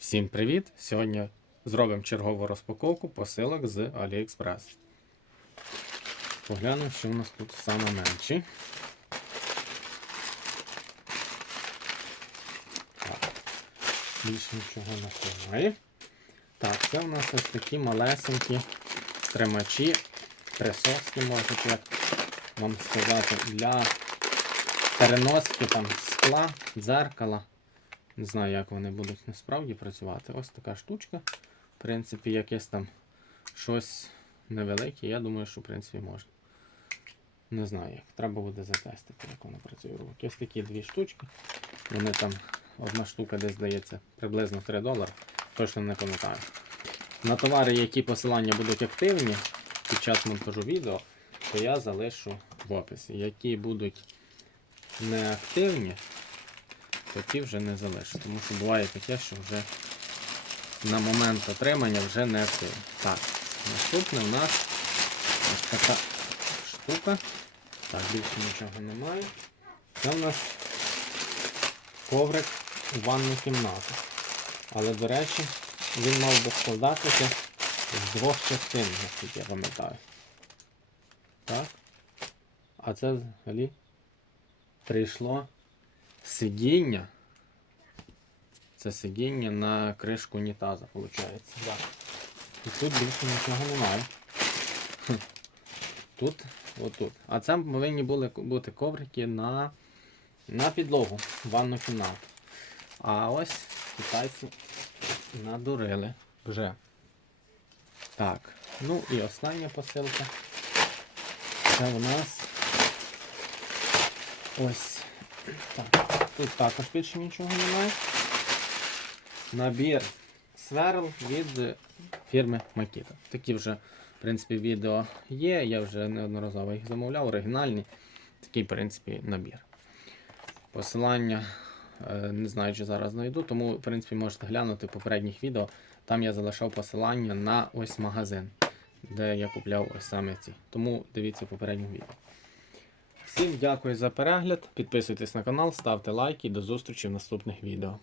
Всім привіт! Сьогодні зробимо чергову розпаковку посилок з AliExpress. Поглянемо, що у нас тут саме менші. Так. Більше нічого не немає. Так, це у нас ось такі малесенькі тримачі, присоски, можуть як вам сказати, для переноски там скла, дзеркала. Не знаю, як вони будуть насправді працювати. Ось така штучка. В принципі, якесь там щось невелике, я думаю, що в принципі можна. Не знаю як. Треба буде затестити, як воно працює. Ось такі дві штучки. Вони там, одна штука десь здається приблизно 3 долари. Точно не пам'ятаю. На товари, які посилання будуть активні під час монтажу відео, то я залишу в описі. Які будуть неактивні, то ті вже не залишу. Тому що буває таке, що вже на момент отримання вже не активні. Так, наступне у нас ось така штука. Так, більше нічого немає. Це у нас коврик у ванну кімнату. Але, до речі, він мав би складатися з двох частин, наскільки я пам'ятаю. Так. А це взагалі прийшло сидіння. Це сидіння на кришку унітаза, виходить. Да. І тут більше нічого немає. Тут, отут. А це повинні були бути коврики на, на підлогу, ванну кімнату. А ось китайці надурили вже. Так, ну і остання посилка. Це у нас ось. Так, тут також більше нічого немає. Набір сверл від фірми Makita. Такі вже, в принципі, відео є. Я вже неодноразово їх замовляв, оригінальні. Такий, в принципі, набір. Посилання е, не знаю, чи зараз знайду, тому, в принципі, можете глянути попередніх відео. Там я залишав посилання на ось магазин, де я купляв ось саме ці. Тому дивіться попереднє відео. Всім дякую за перегляд. Підписуйтесь на канал, ставте лайки до зустрічі в наступних відео.